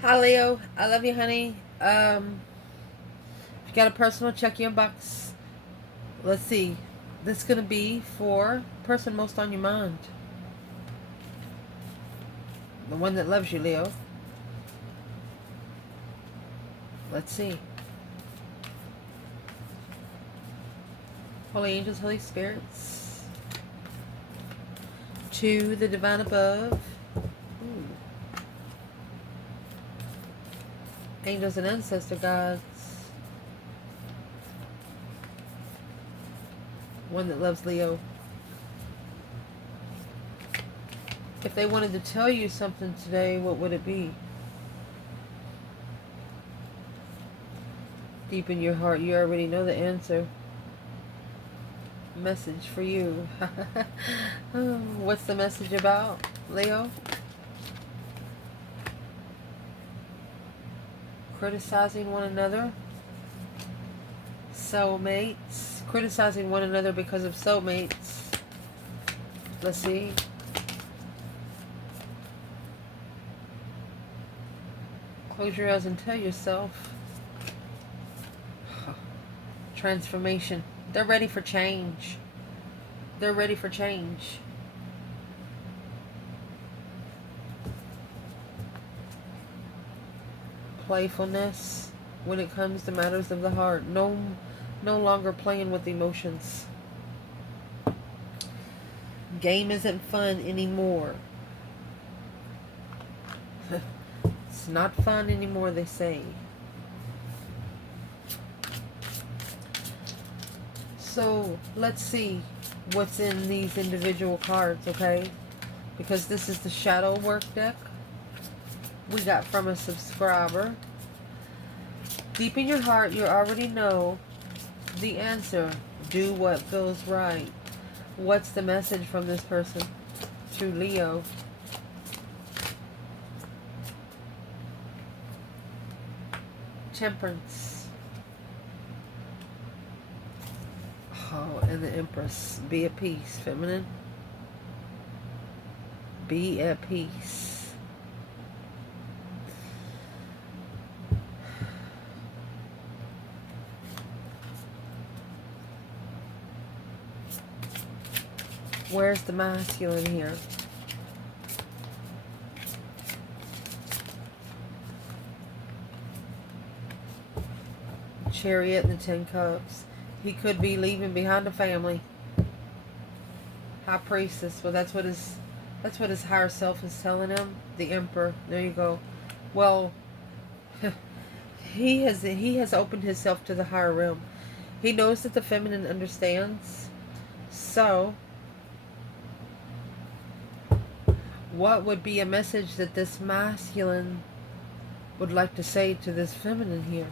Hi Leo, I love you, honey. If you got a personal, check your inbox. Let's see. This is gonna be for the person most on your mind, the one that loves you, Leo. Let's see. Holy angels, Holy spirits, to the divine above. Ooh. Angels and ancestor gods. One that loves Leo. If they wanted to tell you something today, what would it be? Deep in your heart, you already know the answer. Message for you. Oh, what's the message about, Leo? Criticizing one another. Soulmates. Criticizing one another because of soulmates. Let's see. Close your eyes and tell yourself. Transformation. They're ready for change. They're ready for change. Playfulness when it comes to matters of the heart. No longer playing with emotions. Game isn't fun anymore. It's not fun anymore, they say. So let's see what's in these individual cards, okay? Because this is the shadow work deck we got from a subscriber. Deep in your heart, you already know the answer. Do what feels right. What's the message from this person through Leo? Temperance. Oh, and the Empress. Be at peace, feminine. Be at peace. Where's the masculine here? Chariot and the 10 Cups. He could be leaving behind a family. High Priestess. Well, that's what his higher self is telling him. The Emperor. There you go. Well, he has opened himself to the higher realm. He knows that the feminine understands. So, what would be a message that this masculine would like to say to this feminine here?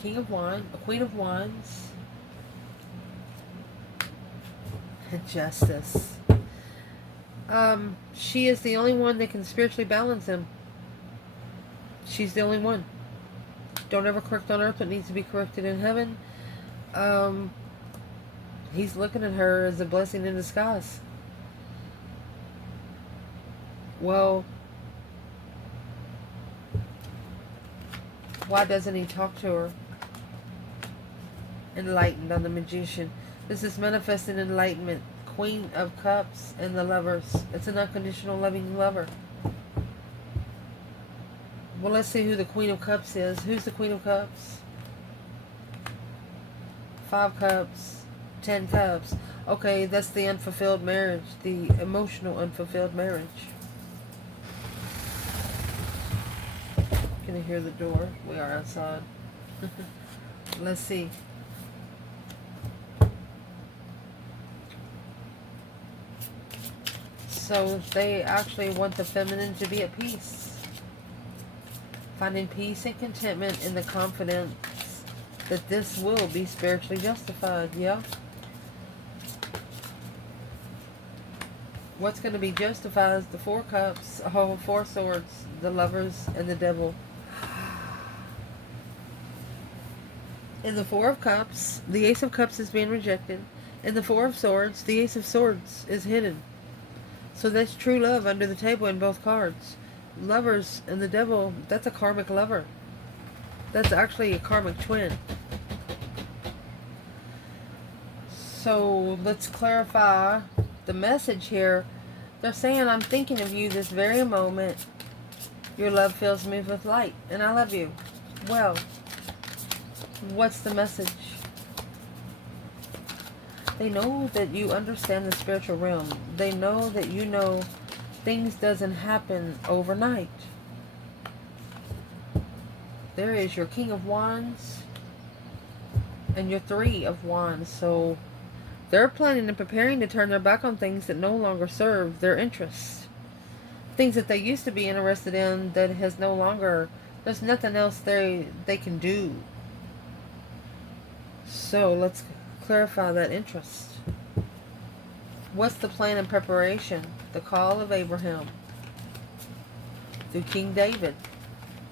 King of Wands, Queen of Wands, Justice. She is the only one that can spiritually balance him. She's the only one. Don't ever correct on earth what needs to be corrected in heaven. He's looking at her as a blessing in disguise. Well, why doesn't he talk to her? Enlightened on the Magician. This is manifesting enlightenment. Queen of Cups and the Lovers. It's an unconditional loving lover. Well, let's see who the Queen of Cups is. Who's the Queen of Cups? 5 Cups. 10 Cups. Okay, that's the unfulfilled marriage. The emotional unfulfilled marriage. Can you hear the door? We are outside. Let's see. So they actually want the feminine to be at peace. Finding peace and contentment in the confidence that this will be spiritually justified. Yeah. What's going to be justified is the 4 Cups, 4 Swords, the Lovers, and the Devil. In the 4 of Cups, the Ace of Cups is being rejected. In the 4 of Swords, the Ace of Swords is hidden. So that's true love under the table in both cards. Lovers and the devil, that's a karmic lover. That's actually a karmic twin. So let's clarify the message here. They're saying, I'm thinking of you this very moment. Your love fills me with light, and I love you. Well, what's the message? They know that you understand the spiritual realm. They know that you know things doesn't happen overnight. There is your King of Wands and your Three of Wands. So they're planning and preparing to turn their back on things that no longer serve their interests. Things that they used to be interested in that has no longer, there's nothing else they can do. So let's clarify that interest. What's the plan and preparation? The call of Abraham through King David,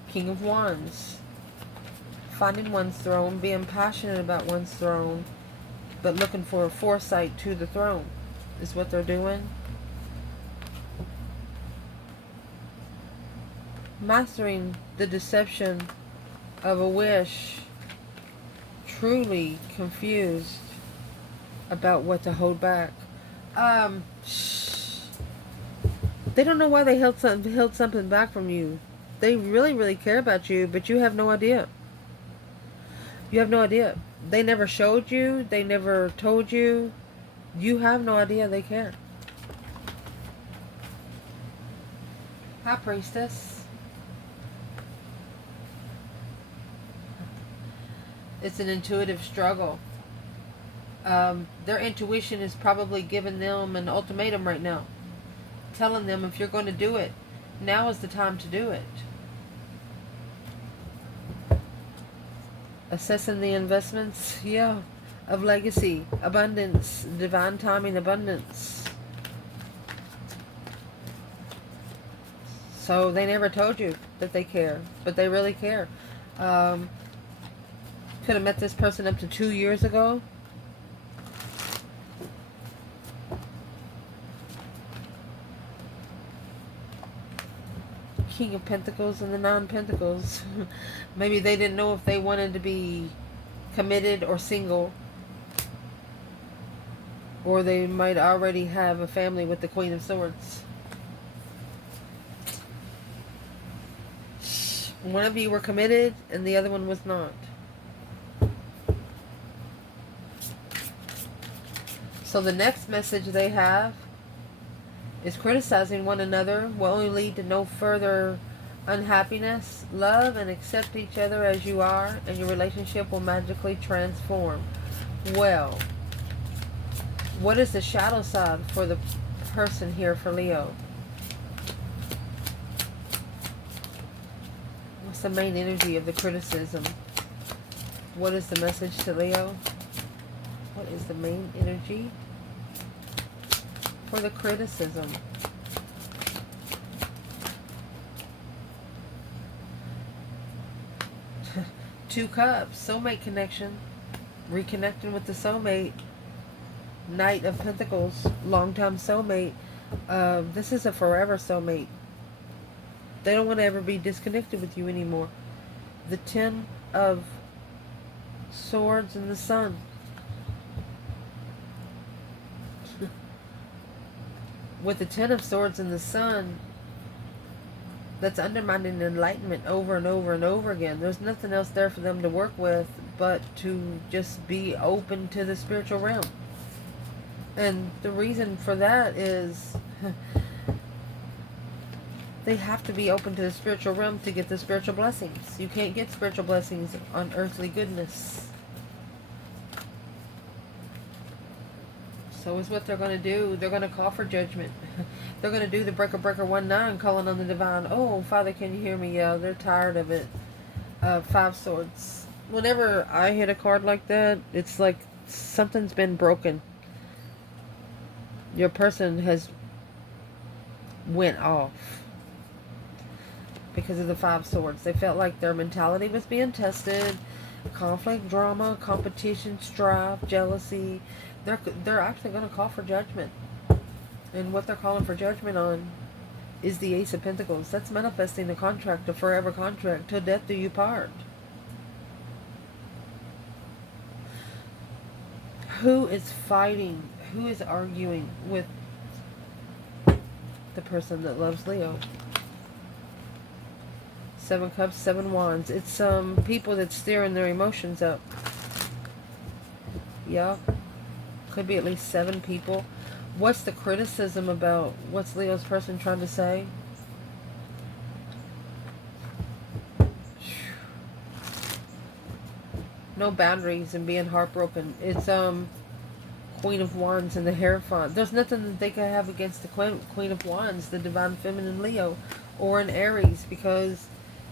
King of Wands, finding one's throne, being passionate about one's throne, but looking for a foresight to the throne is what they're doing. Mastering the deception of a wish, truly confused about what to hold back. They don't know why they held something back from you. They really, really care about you, but you have no idea. You have no idea. They never showed you. They never told you. You have no idea they care. Hi, Priestess. It's an intuitive struggle. Their intuition is probably giving them an ultimatum right now. Telling them, if you're going to do it, now is the time to do it. Assessing the investments, yeah, of legacy, abundance, divine timing, abundance. So they never told you that they care, but they really care. Could have met this person up to 2 years ago. King of Pentacles and the non-Pentacles. Maybe they didn't know if they wanted to be committed or single. Or they might already have a family with the Queen of Swords. One of you were committed and the other one was not. So the next message they have is criticizing one another will only lead to no further unhappiness. Love and accept each other as you are, and your relationship will magically transform. Well, what is the shadow side for the person here for Leo? What's the main energy of the criticism? What is the message to Leo? What is the main energy for the criticism? Two Cups, soulmate connection, reconnecting with the soulmate. Knight of Pentacles, long-time soulmate. This is a forever soulmate. They don't want to ever be disconnected with you anymore. The Ten of Swords and the Sun. With the Ten of Swords and the Sun, that's undermining enlightenment over and over and over again. There's nothing else there for them to work with but to just be open to the spiritual realm. And the reason for that is they have to be open to the spiritual realm to get the spiritual blessings. You can't get spiritual blessings on earthly goodness. So is what they're going to do. They're going to call for judgment. They're going to do the breaker 19, calling on the divine. Oh, Father, can you hear me? Yeah, they're tired of it. Five Swords. Whenever I hit a card like that, it's like something's been broken. Your person has went off because of the Five Swords. They felt like their mentality was being tested. Conflict, drama, competition, strife, jealousy. They're actually going to call for judgment. And what they're calling for judgment on is the Ace of Pentacles. That's manifesting a contract, a forever contract, till death do you part. Who is fighting? Who is arguing with the person that loves Leo? 7 Cups, 7 Wands. It's some people that's steering their emotions up. Yeah. Could be at least 7 people. What's the criticism about? What's Leo's person trying to say? No boundaries and being heartbroken. It's Queen of Wands and the Hierophant. There's nothing that they can have against the Queen of Wands, the Divine Feminine Leo, or an Aries, because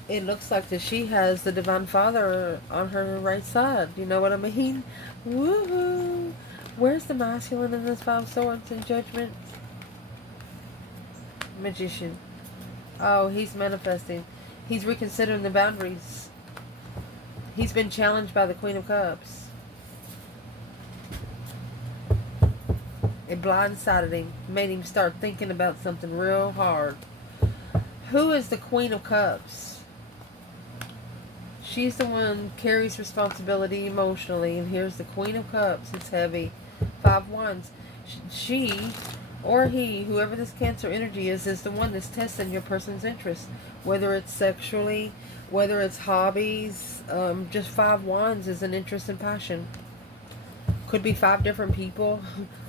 it looks like that she has the Divine Father on her right side. You know what I mean? Woohoo! Where's the masculine in this 5 Swords in Judgment? Magician. Oh, he's manifesting. He's reconsidering the boundaries. He's been challenged by the Queen of Cups. It blindsided him, made him start thinking about something real hard. Who is the Queen of Cups? She's the one who carries responsibility emotionally, and here's the Queen of Cups. It's heavy. 5 Wands. She or he, whoever this Cancer energy is the one that's testing your person's interest, whether it's sexually, whether it's hobbies. Just 5 Wands is an interest and passion. Could be 5 different people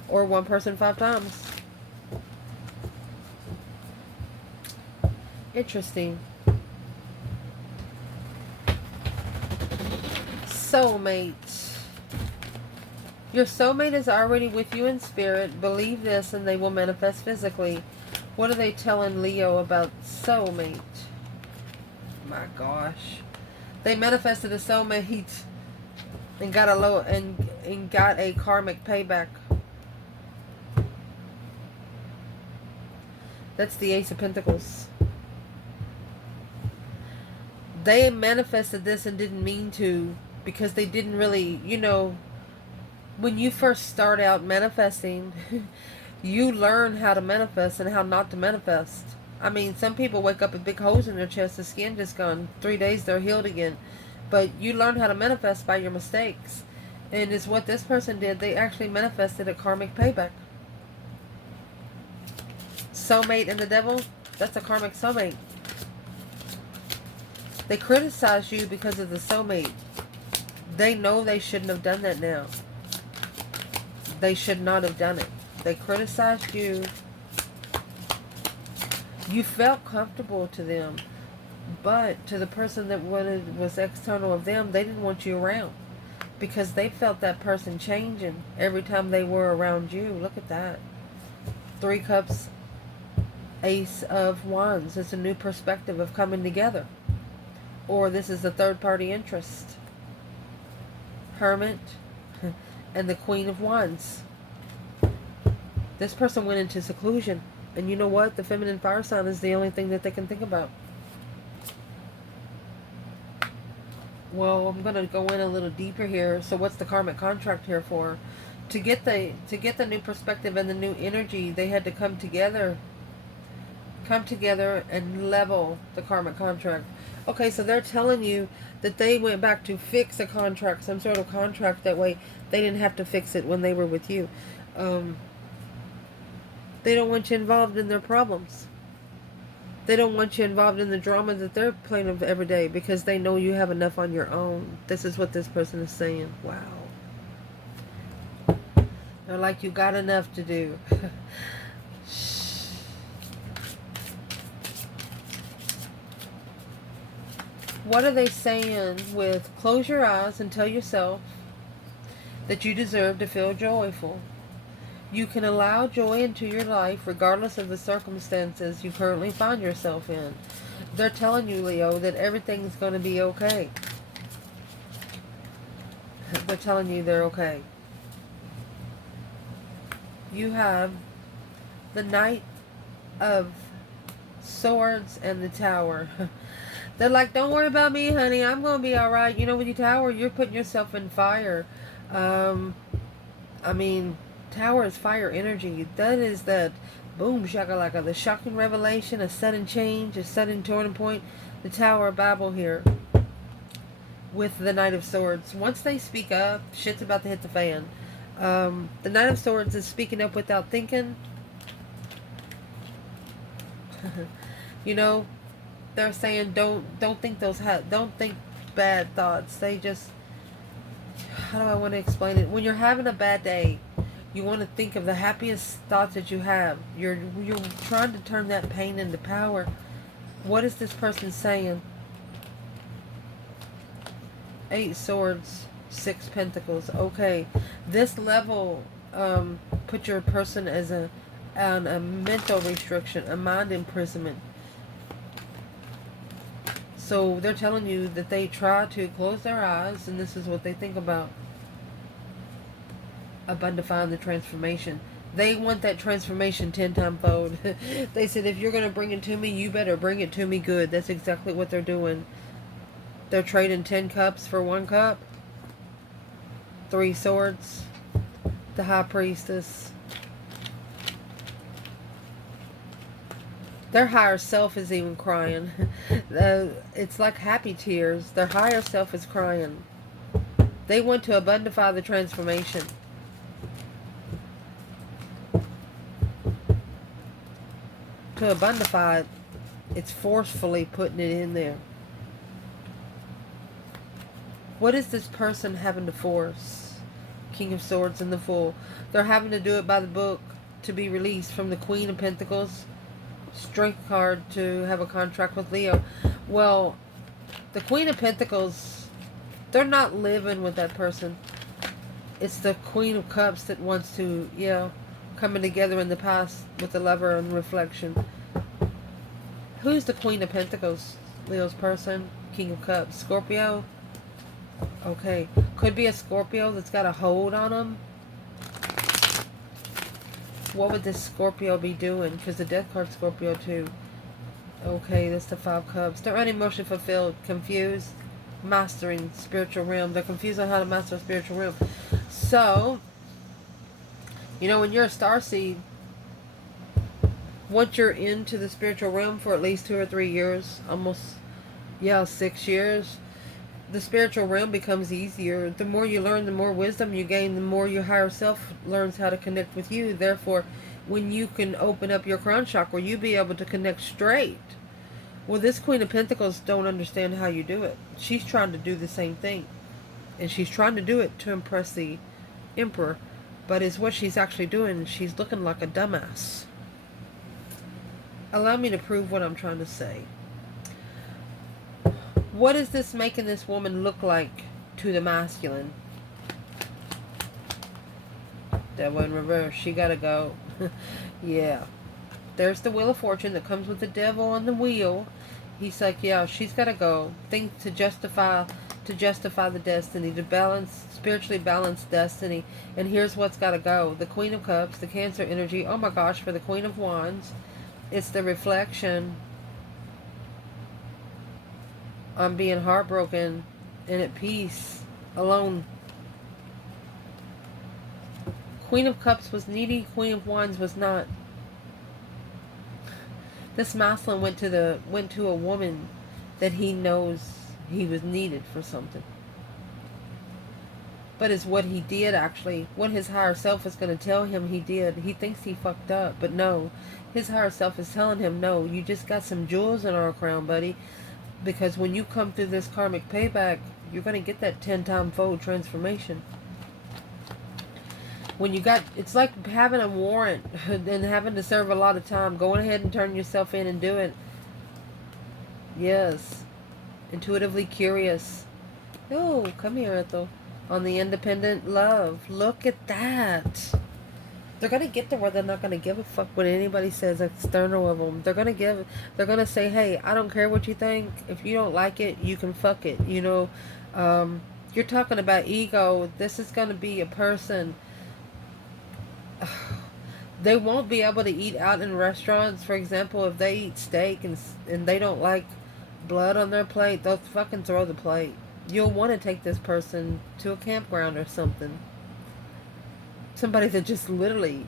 or one person 5 times. Interesting. Soulmate. Your soulmate is already with you in spirit. Believe this and they will manifest physically. What are they telling Leo about soulmate? My gosh. They manifested a soulmate and got and got a karmic payback. That's the Ace of Pentacles. They manifested this and didn't mean to, because they didn't really, you know, when you first start out manifesting, you learn how to manifest and how not to manifest. I mean, some people wake up with big holes in their chest, the skin just gone. 3 days, they're healed again. But you learn how to manifest by your mistakes. And it's what this person did. They actually manifested a karmic payback. Soulmate and the devil, that's a karmic soulmate. They criticize you because of the soulmate. They know they shouldn't have done that now. They should not have done it. They criticized you. You felt comfortable to them. But to the person that was external of them, they didn't want you around. Because they felt that person changing every time they were around you. Look at that. 3 Cups, Ace of Wands. It's a new perspective of coming together. Or this is a third party interest. Hermit and the Queen of Wands. This person went into seclusion. And you know what? The feminine fire sign is the only thing that they can think about. Well, I'm going to go in a little deeper here. So what's the karmic contract here for? To get the new perspective and the new energy, they had to come together. Come together and level the karmic contract. Okay, so they're telling you that they went back to fix a contract, some sort of contract. That way they didn't have to fix it when they were with you. They don't want you involved in their problems. They don't want you involved in the drama that they're playing of every day, because they know you have enough on your own. This is what this person is saying. Wow. They're like, you got enough to do. What are they saying with close your eyes and tell yourself that you deserve to feel joyful? You can allow joy into your life regardless of the circumstances you currently find yourself in. They're telling you, Leo, that everything's going to be okay. They're telling you they're okay. You have the Knight of Swords and the Tower. They're like, don't worry about me, honey. I'm going to be all right. You know, with your Tower, you're putting yourself in fire. I mean, Tower is fire energy. That is that Boom, shakalaka. The shocking revelation, a sudden change, a sudden turning point. The Tower of Babel here with the Knight of Swords. Once they speak up, shit's about to hit the fan. The Knight of Swords is speaking up without thinking. You know, they're saying don't think don't think bad thoughts. They just, how do I want to explain it? When you're having a bad day, you want to think of the happiest thoughts that you have. You're trying to turn that pain into power. What is this person saying? 8 Swords, 6 Pentacles. Okay, this level put your person as on a mental restriction, a mind imprisonment. So they're telling you that they try to close their eyes, and this is what they think about define the transformation. They want that transformation 10 times fold. They said, if you're going to bring it to me, you better bring it to me good. That's exactly what they're doing. They're trading 10 cups for 1 cup. 3 Swords. The High Priestess. Their higher self is even crying. It's like happy tears. Their higher self is crying. They want to abundify the transformation. To abundify it, it's forcefully putting it in there. What is this person having to force? King of Swords and the Fool. They're having to do it by the book to be released from the Queen of Pentacles. Strength card to have a contract with Leo. Well, the Queen of Pentacles, they're not living with that person. It's the Queen of Cups that wants to, coming together in the past with the Lover and Reflection. Who's the Queen of Pentacles? Leo's person. King of Cups. Scorpio. Okay. Could be a Scorpio that's got a hold on them. What would this Scorpio be doing? Because the Death card Scorpio too. Okay, that's the 5 Cups. They're unemotionally fulfilled, confused, mastering spiritual realm. They're confused on how to master a spiritual realm. So, when you're a starseed, once you're into the spiritual realm for at least 2 or 3 years, almost, 6 years, the spiritual realm becomes easier. The more you learn, the more wisdom you gain, the more your higher self learns how to connect with you. Therefore, when you can open up your crown chakra, you'll be able to connect straight. Well, this Queen of Pentacles don't understand how you do it. She's trying to do the same thing. And she's trying to do it to impress the Emperor. But is what she's actually doing, she's looking like a dumbass. Allow me to prove what I'm trying to say. What is this making this woman look like to the masculine? Devil in reverse. She gotta go. Yeah. There's the Wheel of Fortune that comes with the devil on the wheel. He's like, she's gotta go. Things to justify the destiny, to spiritually balance destiny. And here's what's gotta go. The Queen of Cups, the Cancer energy. Oh my gosh, for the Queen of Wands, it's the reflection. I'm being heartbroken and at peace, alone. Queen of Cups was needy, Queen of Wands was not. This masculine went to a woman that he knows he was needed for something. But it's what he did actually, what his higher self is going to tell him he did. He thinks he fucked up, but no. His higher self is telling him, no, you just got some jewels in our crown, buddy. Because when you come through this karmic payback, you're going to get that 10-time fold transformation. When you got, it's like having a warrant and having to serve a lot of time. Go ahead and turn yourself in and do it. Yes. Intuitively curious. Oh, come here, Ethel. On the independent love. Look at that. They're going to get to where they're not going to give a fuck what anybody says external of them. They're going to say, hey, I don't care what you think. If you don't like it, you can fuck it. You're talking about ego. This is going to be a person. They won't be able to eat out in restaurants. For example, if they eat steak and they don't like blood on their plate, they'll fucking throw the plate. You'll want to take this person to a campground or something. Somebody that just literally,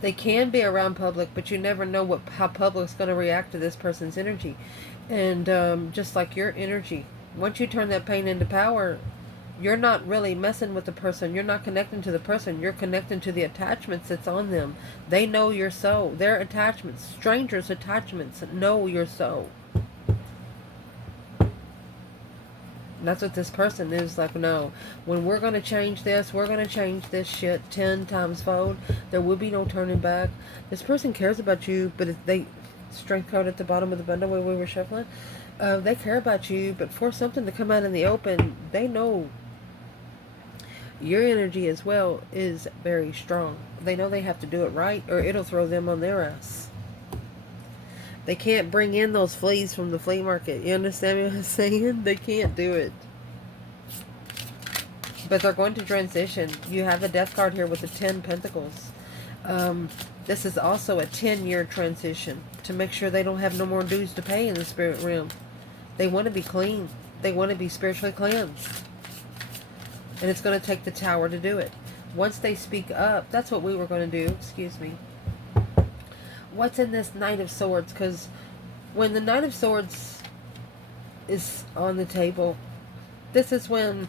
They can be around public, but you never know how public's going to react to this person's energy. And just like your energy, once you turn that pain into power, you're not really messing with the person. You're not connecting to the person. You're connecting to the attachments that's on them. They know your soul. Their attachments, strangers' attachments, know your soul. And that's what this person is like. No, when we're going to change this, we're going to change this shit 10 times fold. There will be no turning back. This person cares about you, but if they, strength card at the bottom of the bundle where we were shuffling, they care about you, but for something to come out in the open, they know your energy as well is very strong. They know they have to do it right, or it'll throw them on their ass. They can't bring in those fleas from the flea market. You understand what I'm saying? They can't do it. But they're going to transition. You have the death card here with the 10 pentacles. This is also a 10-year transition to make sure they don't have no more dues to pay in the spirit realm. They want to be clean. They want to be spiritually cleansed. And it's going to take the tower to do it. Once they speak up, that's what we were going to do. Excuse me. What's in this Knight of Swords? Because when the Knight of Swords is on the table, this is when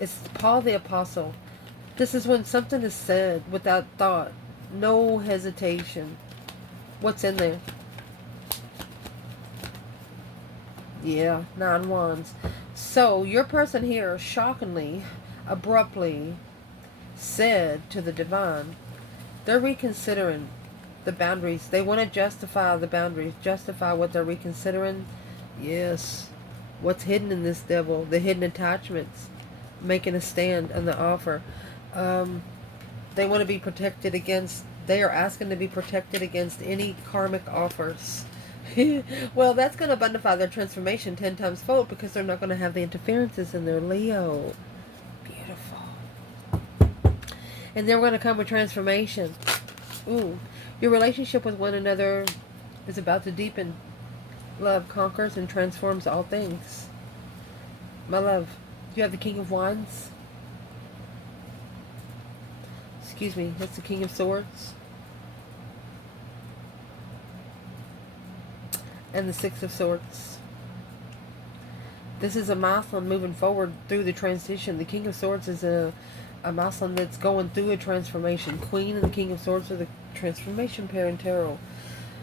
it's Paul the Apostle. This is when something is said without thought. No hesitation. What's in there? Yeah, 9 Wands. So, your person here, shockingly, abruptly, said to the divine, they're reconsidering the boundaries. They want to justify the boundaries, justify what they're reconsidering. Yes. What's hidden in this devil, the hidden attachments, making a stand on the offer. They want to be protected against, they are asking to be protected against any karmic offers. Well, that's going to bundify their transformation 10 times fold, because they're not going to have the interferences in their Leo. Beautiful. And they're going to come with transformation. Ooh. Your relationship with one another is about to deepen. Love conquers and transforms all things. My love, you have the King of Wands. Excuse me, that's the King of Swords. And the Six of Swords. This is a milestone moving forward through the transition. The King of Swords is a milestone that's going through a transformation. Queen and the King of Swords are the transformation pair in tarot.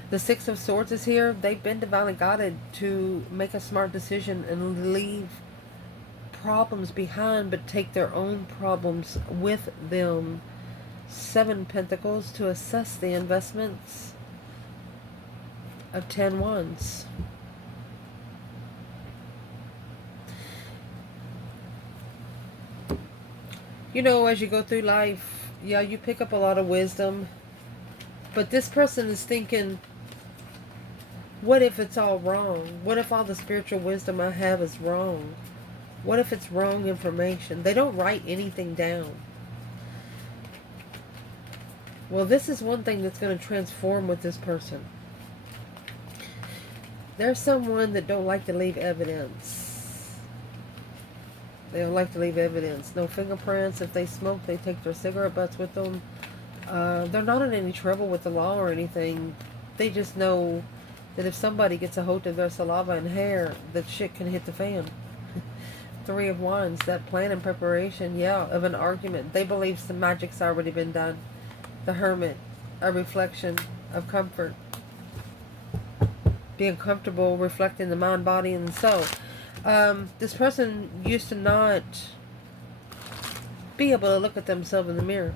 The Six of Swords is here. They've been divinely guided to make a smart decision and leave problems behind, but take their own problems with them. 7 Pentacles to assess the investments of 10 Wands. You know, as you go through life, yeah, you pick up a lot of wisdom. But this person is thinking, what if it's all wrong? What if all the spiritual wisdom I have is wrong? What if it's wrong information? They don't write anything down. Well, this is one thing that's going to transform with this person. There's someone that don't like to leave evidence. They don't like to leave evidence. No fingerprints. If they smoke, they take their cigarette butts with them. They're not in any trouble with the law or anything. They just know that if somebody gets a hold of their saliva and hair, that shit can hit the fan. 3 of Wands, that plan and preparation, yeah, of an argument. They believe some magic's already been done. The Hermit, a reflection of comfort. Being comfortable, reflecting the mind, body, and the soul. This person used to not be able to look at themselves in the mirror.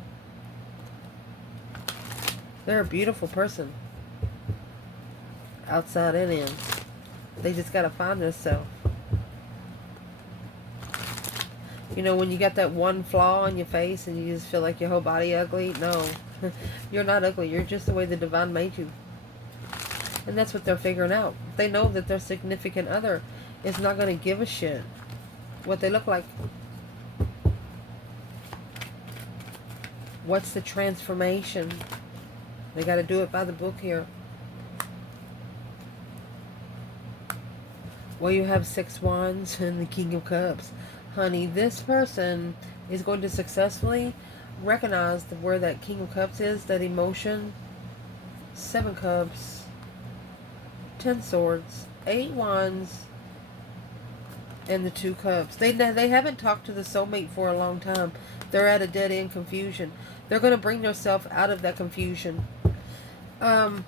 They're a beautiful person. Outside and in. They just got to find themselves. You know, when you got that one flaw on your face and you just feel like your whole body ugly. No. You're not ugly. You're just the way the divine made you. And that's what they're figuring out. They know that their significant other is not going to give a shit what they look like. What's the transformation? They got to do it by the book here. Well, you have 6 Wands and the King of Cups. Honey, this person is going to successfully recognize where that King of Cups is, that emotion. 7 Cups, 10 Swords, 8 Wands, and the 2 Cups. They haven't talked to the soulmate for a long time. They're at a dead end confusion. They're going to bring themselves out of that confusion. I'm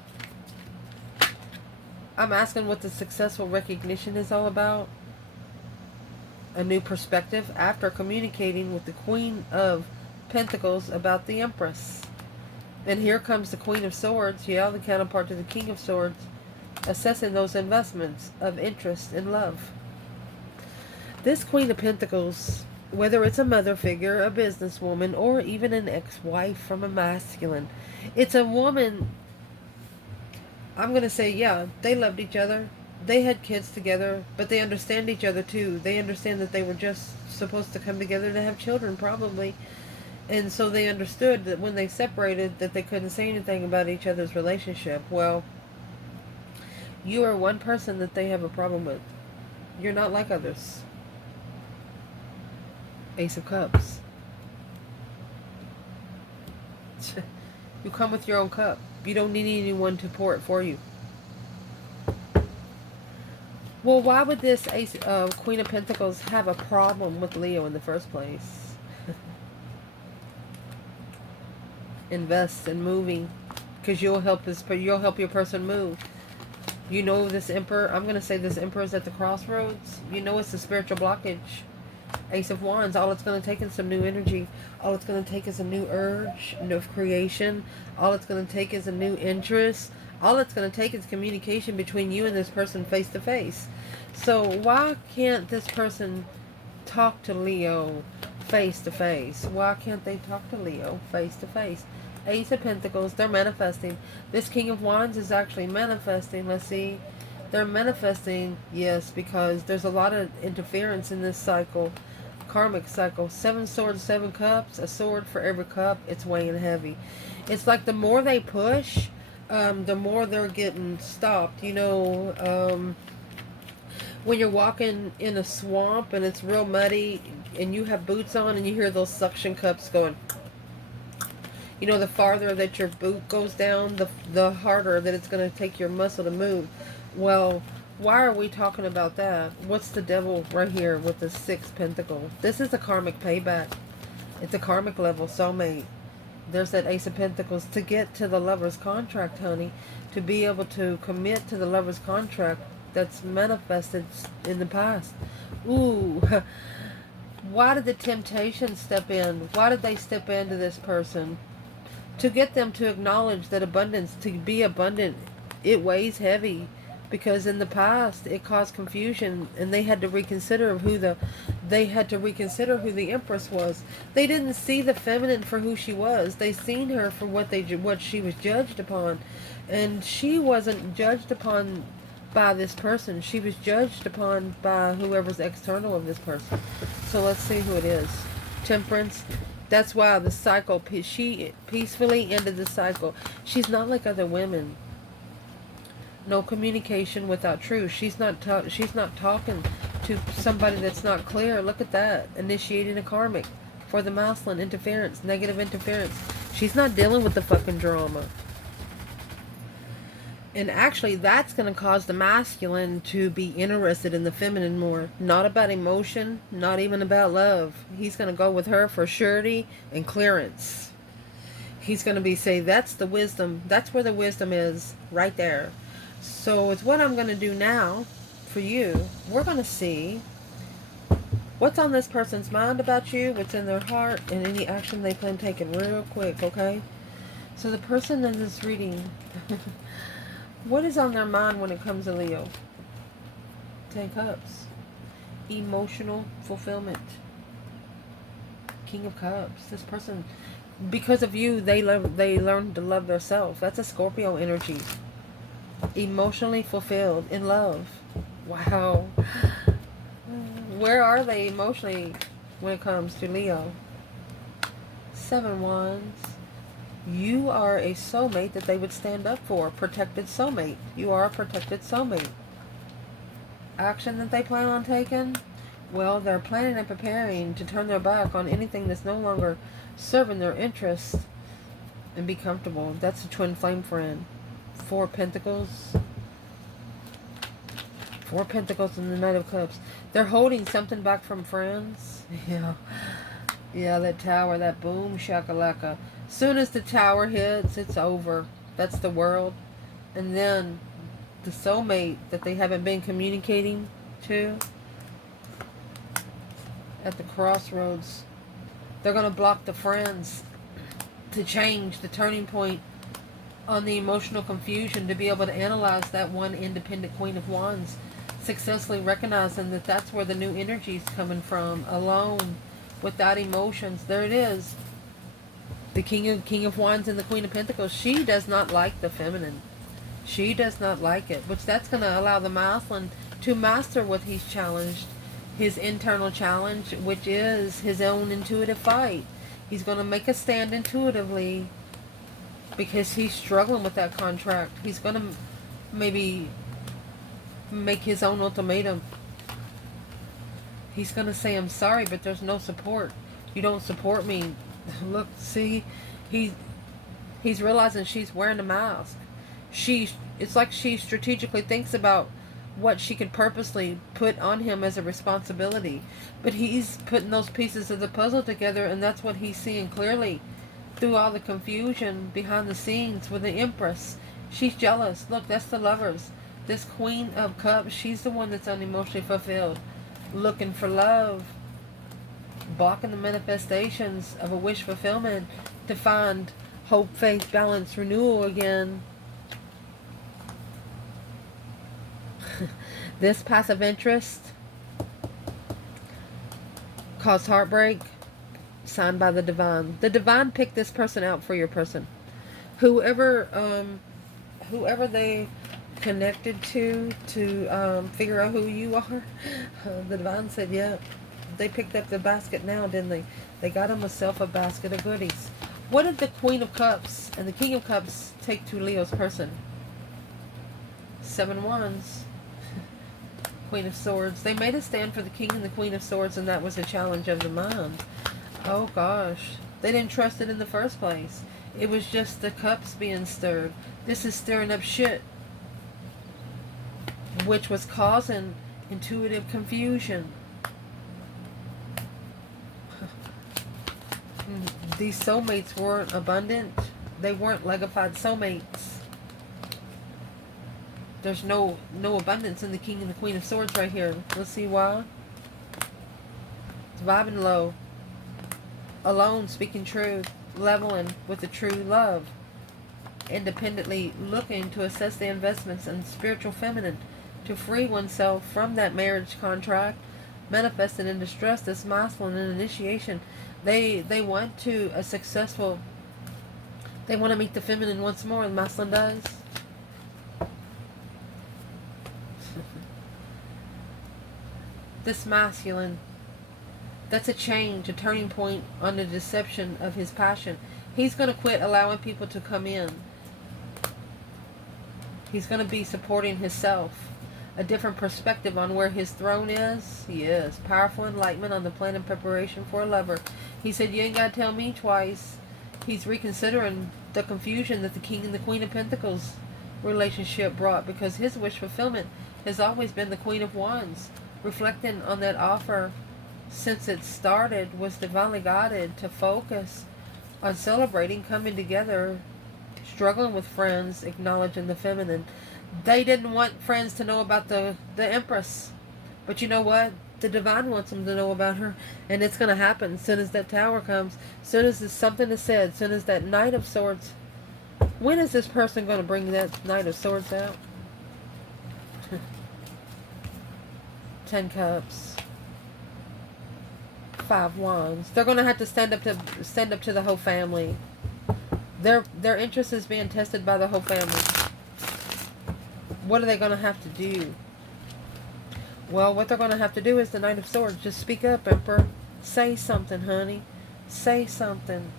asking what the successful recognition is all about. A new perspective after communicating with the Queen of Pentacles about the Empress. And here comes the Queen of Swords, yeah, the counterpart to the King of Swords, assessing those investments of interest in love. This Queen of Pentacles, whether it's a mother figure, a businesswoman, or even an ex-wife from a masculine, it's a woman. I'm going to say, yeah, they loved each other. They had kids together, but they understand each other too. They understand that they were just supposed to come together to have children, probably. And so they understood that when they separated, that they couldn't say anything about each other's relationship. Well, you are one person that they have a problem with. You're not like others. Ace of Cups. You come with your own cup. You don't need anyone to pour it for you. Well, why would this Queen of Pentacles have a problem with Leo in the first place? Invest in moving, because you'll help your person move. You know, this Emperor, I'm going to say this Emperor is at the crossroads. You know, it's a spiritual blockage. Ace of Wands, all it's going to take is some new energy. All it's going to take is a new urge of creation. All it's going to take is a new interest. All it's going to take is communication between you and this person face to face. So why can't this person talk to Leo face to face? Why can't they talk to Leo face to face? Ace of Pentacles, they're manifesting. This King of Wands is actually manifesting. Let's see. They're manifesting, yes, because there's a lot of interference in this cycle. Karmic cycle. 7 swords, 7 cups. A sword for every cup. It's weighing heavy. It's like the more they push, the more they're getting stopped. You know, when you're walking in a swamp and it's real muddy and you have boots on and you hear those suction cups going. You know, the farther that your boot goes down, the harder that it's going to take your muscle to move. Well, why are we talking about that? What's the devil right here with the 6 Pentacles? This is a karmic payback. It's a karmic level soulmate. There's that Ace of Pentacles. To get to the lover's contract, honey, to be able to commit to the lover's contract that's manifested in the past. Ooh, why did the temptation step in? Why did they step into this person? To get them to acknowledge that abundance, to be abundant, it weighs heavy. Because in the past it caused confusion, and they had to reconsider who the Empress was. They didn't see the feminine for who she was. They seen her for what she was judged upon, and she wasn't judged upon by this person. She was judged upon by whoever's external of this person. So let's see who it is. Temperance. That's why the cycle. She peacefully ended the cycle. She's not like other women. No communication without truth. She's not talking to somebody that's not clear. Look at that. Initiating a karmic for the masculine. Interference. Negative interference. She's not dealing with the fucking drama. And actually, that's going to cause the masculine to be interested in the feminine more. Not about emotion. Not even about love. He's going to go with her for surety and clearance. He's going to say, that's the wisdom. That's where the wisdom is. Right there. So it's what I'm going to do now for you. We're going to see what's on this person's mind about you, what's in their heart, and any action they plan taking real quick, okay? So the person in this reading, what is on their mind when it comes to Leo? 10 Cups. Emotional fulfillment. King of Cups. This person, because of you, they learn to love themselves. That's a Scorpio energy. Emotionally fulfilled, in love. Wow. Where are they emotionally when it comes to Leo? 7 Wands. You are a soulmate that they would stand up for. Protected soulmate. You are a protected soulmate. Action that they plan on taking. Well, they're planning and preparing to turn their back on anything that's no longer serving their interests and be comfortable. That's a twin flame friend. Four of Pentacles. Four of Pentacles and the Knight of Cups. They're holding something back from friends. Yeah. Yeah, that tower, that boom shakalaka. Soon as the tower hits, it's over. That's the world. And then the soulmate that they haven't been communicating to at the crossroads. They're going to block the friends to change the turning point on the emotional confusion, to be able to analyze that one independent Queen of Wands, successfully recognizing that that's where the new energy is coming from, alone, without emotions. There it is. The King of Wands and the Queen of Pentacles. She does not like the feminine. She does not like it, which that's going to allow the masculine to master what he's challenged, his internal challenge, which is his own intuitive fight. He's going to make a stand intuitively because he's struggling with that contract. He's going to maybe make his own ultimatum. He's going to say, I'm sorry, but there's no support. You don't support me. Look, see, he's realizing she's wearing a mask. It's like she strategically thinks about what she could purposely put on him as a responsibility. But he's putting those pieces of the puzzle together, and that's what he's seeing clearly through all the confusion behind the scenes with the Empress. She's jealous. Look, that's the Lovers. This Queen of Cups, she's the one that's unemotionally fulfilled, looking for love, blocking the manifestations of a wish fulfillment to find hope, faith, balance, renewal again. This passive interest caused heartbreak, signed by the Divine. The Divine picked this person out for your person. Whoever they connected to figure out who you are, the Divine said, yeah, they picked up the basket now, didn't they? They got themselves a basket of goodies. What did the Queen of Cups and the King of Cups take to Leo's person? 7 Wands. Queen of Swords. They made a stand for the King and the Queen of Swords, and that was a challenge of the mind. Oh gosh. They didn't trust it in the first place. It was just the cups being stirred. This is stirring up shit, which was causing intuitive confusion. These soulmates weren't abundant. They weren't legified soulmates. There's no abundance in the King and the Queen of Swords right here. Let's see why. It's vibing low. Alone, speaking truth. Leveling with the true love. Independently looking to assess the investments in spiritual feminine. To free oneself from that marriage contract. Manifested in distress, this masculine and initiation. They want to a successful... They want to meet the feminine once more, and masculine does. This masculine, that's a change, a turning point on the deception of his passion. He's going to quit allowing people to come in. He's going to be supporting himself. A different perspective on where his throne is. Yes, powerful enlightenment on the plan and preparation for a lover. He said, you ain't got to tell me twice. He's reconsidering the confusion that the King and the Queen of Pentacles relationship brought, because his wish fulfillment has always been the Queen of Wands. Reflecting on that offer since it started, was divinely guided to focus on celebrating, coming together, struggling with friends, acknowledging the feminine. They didn't want friends to know about the Empress. But you know what? The Divine wants them to know about her. And it's going to happen as soon as that tower comes. As soon as something is said. As soon as that Knight of Swords. When is this person going to bring that Knight of Swords out? 10 Cups. 5 Wands. They're going to have to stand up to the whole family. Their interest is being tested by the whole family. What are they going to have to do? Well, what they're going to have to do is the Knight of Swords. Just speak up, Emperor. Say something, honey. Say something.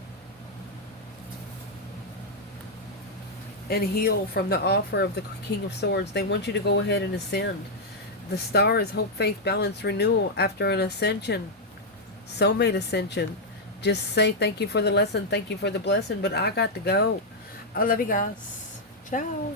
And heal from the offer of the King of Swords. They want you to go ahead and ascend. The star is hope, faith, balance, renewal after an ascension. Soulmate ascension. Just say thank you for the lesson, thank you for the blessing, but I got to go. I love you guys. Ciao.